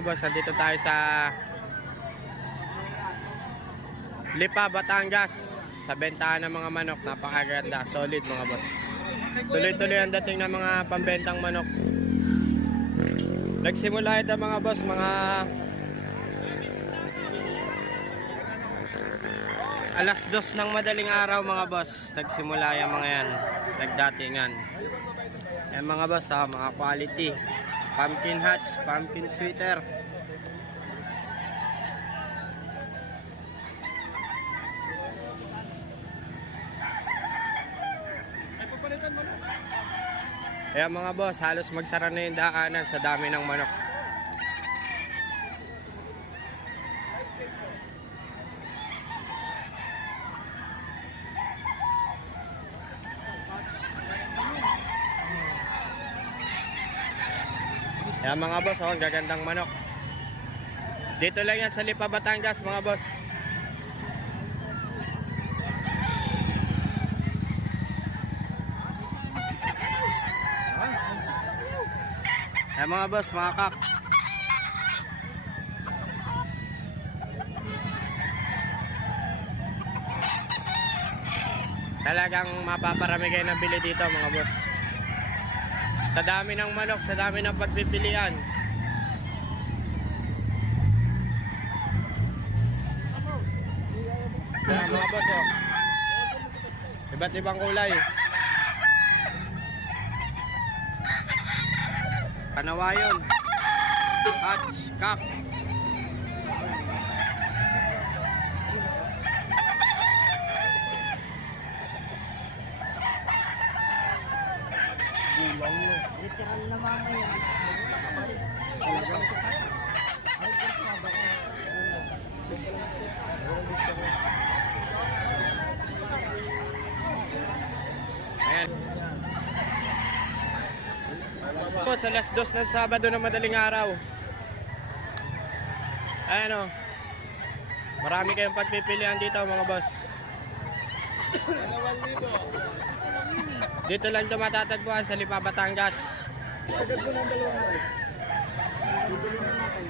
mga boss, dito tayo sa Lipa, Batangas. Sa bentahan ng mga manok, napakaganda, solid mga boss. Tuloy-tuloy ang dating ng mga pambentang manok. Nagsimula ito mga boss, mga alas 2 ng madaling araw mga boss. Nagsimula yung mga yan, nagdatingan. Yan mga boss ha, mga quality. Pumpkin hatch, pumpkin sweater. Kaya mga boss, halos magsara na yung daanan sa dami ng manok. Kaya mga boss, oh, ang gagandang manok. Dito lang yan sa Lipa, Batangas mga boss. Kaya mga boss, mga kak. Talagang mapaparami kayo ng bili dito mga boss. Sa dami ng manok, sa dami ng pagpipilian. Kaya mga boss, oh, iba't ibang kulay. Kanawayon, hatch, kak. Bulang mo. Literal na mama yan. Ayan. Sa alas 2 ng Sabado na madaling araw. Ayan o. Marami kayong pagpipilian dito mga boss. Dito lang ito matatagpuan sa Lipa, Batangas. Agad ko ng dalawa. Bibili na natin.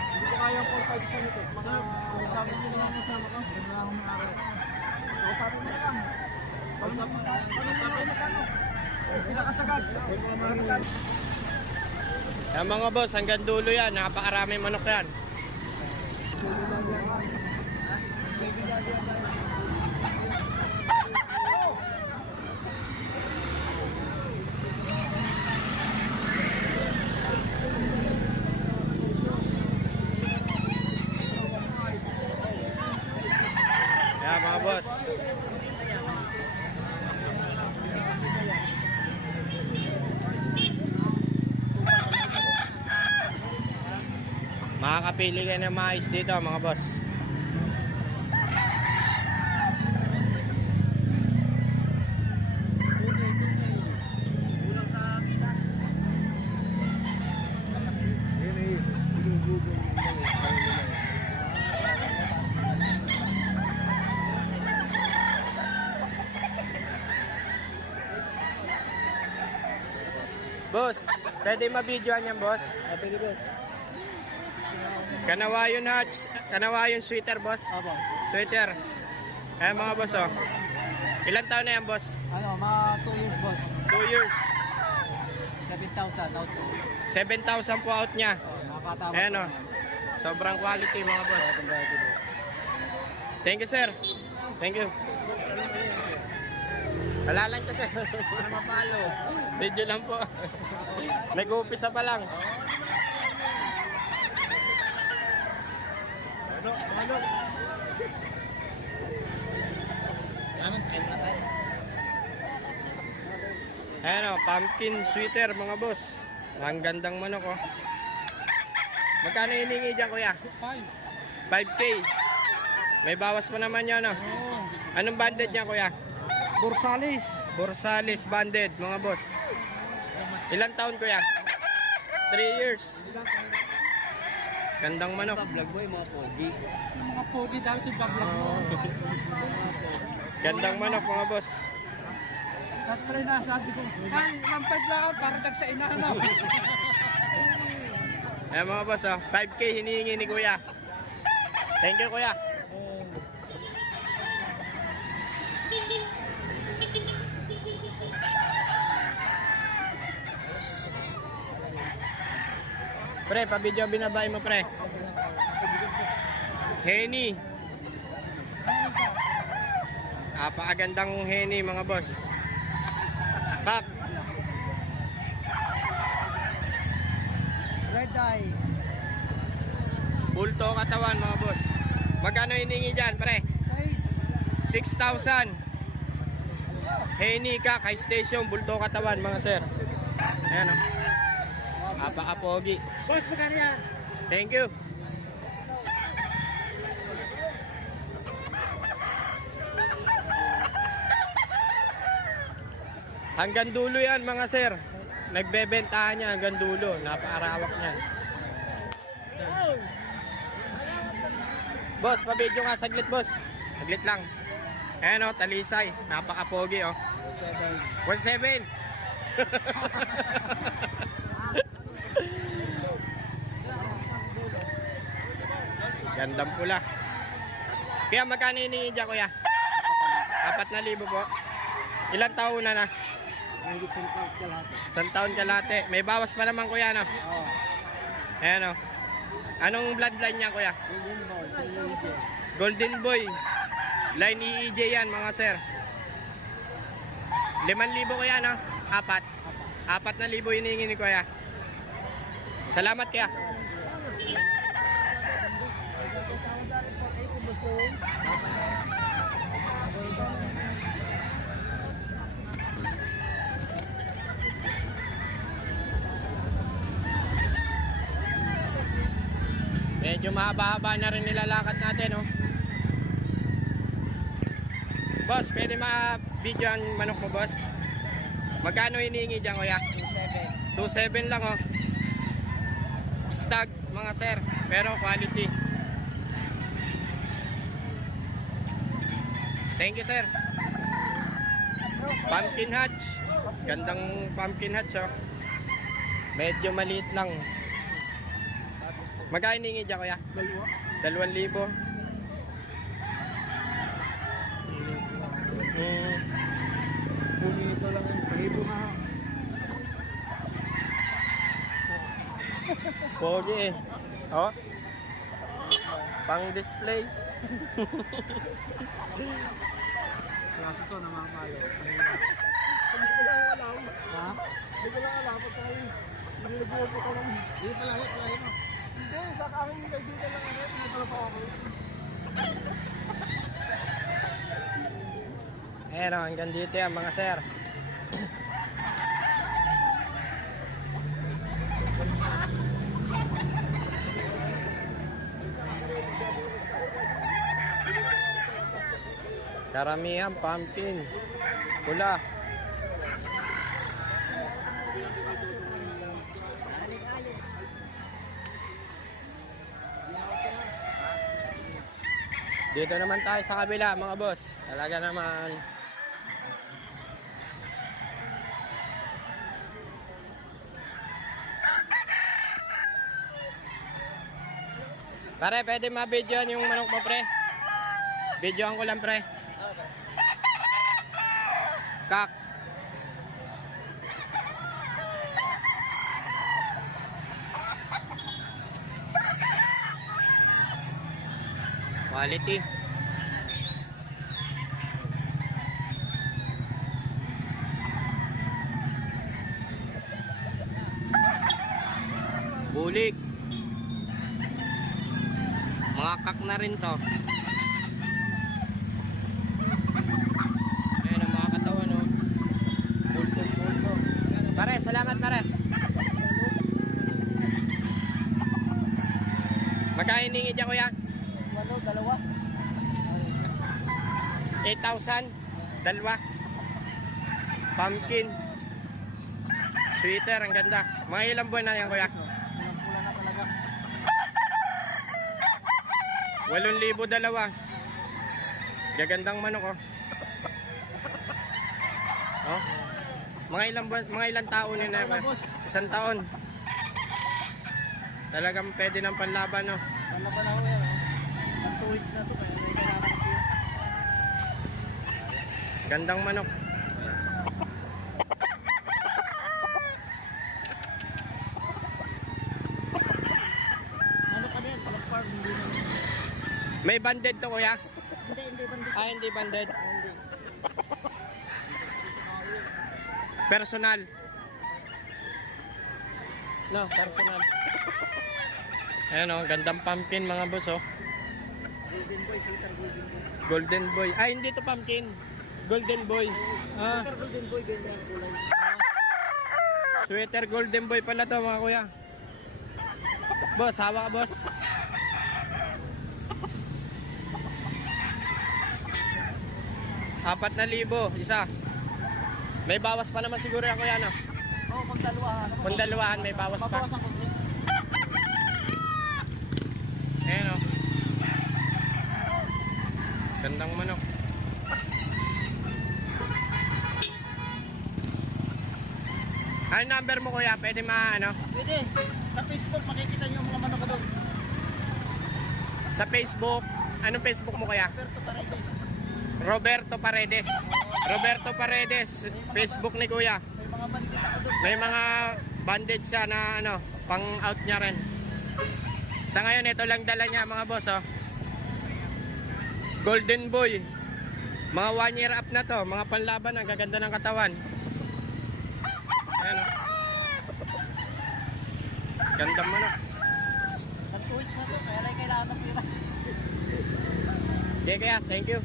Hindi ko kaya 4-5 sa nito. Mga sabi nyo na kasama ka. Wala akong maaari. Sabi mo lang. Sabi mo lang. Pinakasagad. Yan mga boss, hanggang dulo yan. Napakarami manok yan. Yan mga boss. Makakapili kayo ng mais dito mga boss. Boss, pwede ma-videoan yan boss? Pwede boss. Kanawayon hatch, kanawayon sweater boss. Aba. Sweater. Ayan mga boss oh. Ilan taon na yan boss? Ano, mga 2 years boss. 2 years. 7,000 out to. 7,000 po out niya. Nakakatama. Ayan oh. Sobrang quality mga boss. Thank you sir. Thank you. Wala lang kasi. Para mapalo. Video lang po. Nag-uumpisa pa lang. Ano? Ayan o, pumpkin sweater mga boss. Ang gandang manok oh. Magkano hiningi dyan kuya? 5K. May bawas pa naman yan oh. Anong banded niya kuya? Borsalis. Borsalis banded mga boss. Ilang taon kuya? 3 years. Gandang manok. Vlog boy, mga pogi. Mga pogi daw ito vlog mo. Gandang manok mga boss. Tatry na sabi ko, ay, 1.5 lang ako para tag sa ina ano. Ayan mga boss, oh. 5K hinihingi ni Kuya. Thank you, Kuya. Pre, pa-video binabay mo, pre. Henny. Apakagandang Henny, mga boss. Kak. Red eye. Bulto katawan, mga boss. Magkano hiningi dyan, pre? Size. 6,000. Henny, Kak, high station, bulto katawan, mga sir. Ayan, oh. Apaka-pogi. Boss, magkano yan? Thank you. Hanggang dulo yan, mga sir. Nagbebentahan niya hanggang dulo. Napakarawak niyan. Boss, pa-video nga saglit, boss. Saglit lang. Ayan, oh, talisay. Napaka-pogi, oh. 1.7. Gandang pula. Kaya magkano hinihingi dyan, kuya? 4,000 po. Ilang taon na? Hingit sa kalahati. 1 taon kalahati. May bawas pa naman, kuya, no? Oo. Ayan, oh. Anong bloodline niya, kuya? Golden Boy. Line EEJ yan, mga sir. 5,000 kuya, no? 4,000 hinihingi ni kuya. Salamat, kuya. Medyo mahaba-haba na rin nilalakad natin, no? Boss, pwede ma-video ang manok mo, boss? Magkano hinihingi dyan, kuya? 2.7 lang, oh. Stag, mga sir. Pero quality. Thank you, sir. Pumpkin hatch. Gandang pumpkin hatch, oh. Medyo maliit lang. Magkano hinihingi dyan, kuya? 2,000. Ito lang yung pahibo nga. Pogi eh. Oh. Pang display. Klase to, namamalo. Hindi ko lang alam. Ha? Hindi ko lang alam. Pagka hindi nag-upo ka lang. Hindi pala, mo. Hindi, sa aking kaibigan lang ako. Tinatala pa ako. Ayan, oh, hanggang dito yan, mga sir. Karamihan, pumpkin. Pula. Dito naman tayo sa kabila, mga boss. Talaga naman. Pare, pwede ma-videoan yung manok mo, pre? Videoan ko lang, pre. Kak. Quality. Bulik. Mga kak na rin to. Ayan ang mga katawan, no? Bulto. Pare, salamat, pare. Magkano hiningi dyan, kuya? Dalawa. 8,000. Dalawa. Pumpkin. Sweater, ang ganda. Mga ilang buwan na yan, kuya? Pula na talaga. 8,000 dalawa. Gagandang manok, oh. Oh. Mga ilang buwan, mga ilang taon yun na, kuya? 1 taon. Talagang pwede ng panlaban, no? Panlaban ako yan. Ang 2 weeks na to. Kaya may kailangan ko. Gandang manok. Ano ka din? Palang farm. Hindi na. May banded to, kuya? Hindi bandit. Ah, hindi banded. Hindi. Personal. No, personal. Ayan o, gandang pumpkin mga boss oh. Golden boy, sweater golden boy. Golden boy. Ay, hindi to pumpkin. Golden boy. Ah, Sweater golden boy, ganyan ang kulay. sweater golden boy pala to mga kuya. Boss, hawa ka boss. Apat na libo, isa. May bawas pa naman siguro yan kuya no? Oo, kung dalawahan. Kung dalawahan may bawas pa. Mabawasan ko din. Ayan o. Gandang manok. Ano number mo kuya? Pwede ano? Pwede. Sa Facebook, makikita niyo yung mga manok ko doon. Sa Facebook. Anong Facebook mo kuya? Roberto Paredes. Roberto Paredes. Roberto Paredes. Facebook ni kuya. May mga bandit ako doon. May mga bandage siya na ano, pang out niya rin. Sa ngayon ito lang dala niya mga boss oh. Golden boy. Mga 1 year up na to, mga panlaban, ang gaganda ng katawan. Ayan oh. Ganda mo na. Ang 2 weeks na to, kaya lang kailangan ng pira. Okay kaya, thank you.